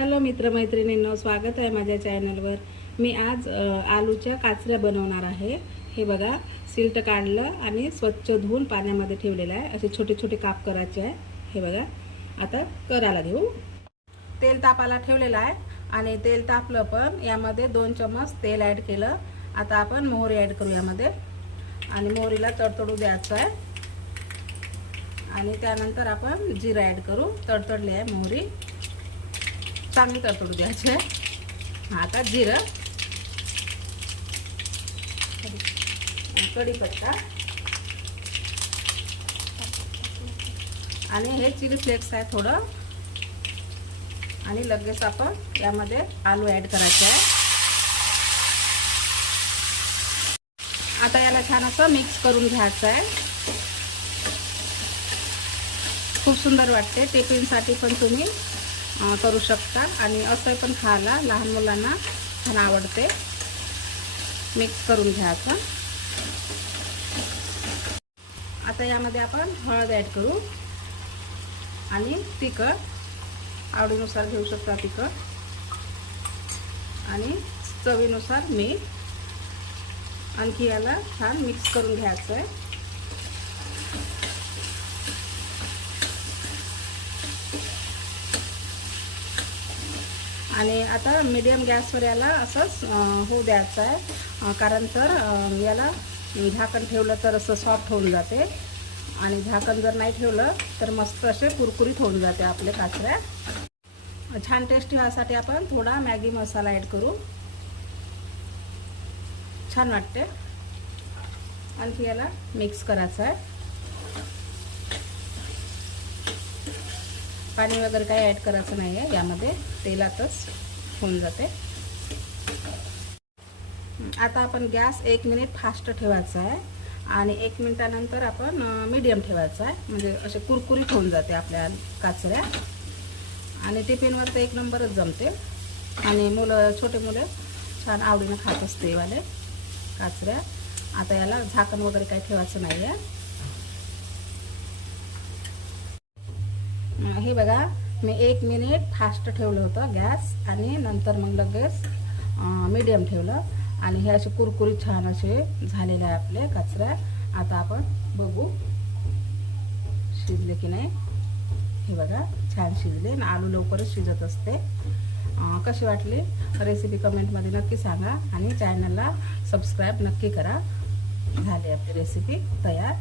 Hello मित्रमैत्रिणींनो स्वागत आहे माझ्या चॅनलवर. मी आज आलूच्या काचऱ्या बनवणार आहे. हे बघा सिल्ट काढलं आणि स्वच्छ धुवून पाण्यामध्ये ठेवलेलं आहे. असे छोटे छोटे काप करायचे आहे. हे बघा आता करायला घेऊ. तेल तापाला ठेवलेलं आहे आणि तेल तापलं पण यामध्ये दोन चमच तेल ॲड केलं. आता आपण मोहरी ॲड करू यामध्ये. आणि मोहरीला तडतडू द्यायचं आहे. आणि त्यानंतर आपण जिरा ॲड करू. तडतडली आहे मोहरी. चांगली तडतडू द्यायची आता जिरं. कढीपत्ता. आणि हे चिली फ्लेक्स आहे थोडं. आणि लगेच आपण यामध्ये आलू ॲड करायचे आहे. आता याला छान असं मिक्स करून घ्यायचं आहे. खूप सुंदर वाटते. टिफिनसाठी पण तुम्ही करू शकता. आणि असं पण खायला लहान मुलांना छान आवडते. मिक्स करून घ्यायचं. आता यामध्ये आपण हळद ॲड करू. आणि तिखट आवडीनुसार घेऊ शकता तिखट. आणि चवीनुसार मीठ. आणखी याला छान मिक्स करून घ्यायचं आहे आणि आता मीडियम गॅसवर याला असंच होऊ द्यायचं आहे. कारण तर याला झाकण ठेवलं तर असं सॉफ्ट होऊन जाते. आणि झाकण जर नाही ठेवलं तर मस्त असे कुरकुरीत होऊन जाते आपले काचऱ्या. छान टेस्टी व्हायसाठी आपण थोडा मॅगी मसाला ॲड करू. छान वाटते. आणखी याला मिक्स करायचं आहे. पाणी वगैरे काही ॲड करायचं नाही आहे यामध्ये तेलातच होऊन जाते. आता आपण गॅस एक मिनिट फास्ट ठेवायचा आहे. आणि एक मिनिटानंतर आपण मीडियम ठेवायचा आहे. म्हणजे असे कुरकुरीत होऊन जाते आपल्या काचऱ्या. आणि टिफिनवर तर एक नंबरच जमते. आणि मुलं छोटे मुलं छान आवडीनं खात असते वाले काचऱ्या. आता याला झाकण वगैरे काही ठेवायचं नाही आहे हे बघा मी एक मिनिट फास्ट ठेवलं होतं गॅस आणि नंतर मग लगेच मीडियम ठेवलं. आणि हे असे कुरकुरी छान असे झालेले आहे आपले कचऱ्या आता आपण बघू शिजले की नाही. हे बघा छान शिजले आणि आलू लवकरच शिजत असते. कशी वाटली? रेसिपी कमेंटमध्ये नक्की सांगा आणि चॅनलला सबस्क्राईब नक्की करा. झाली आपली रेसिपी तयार.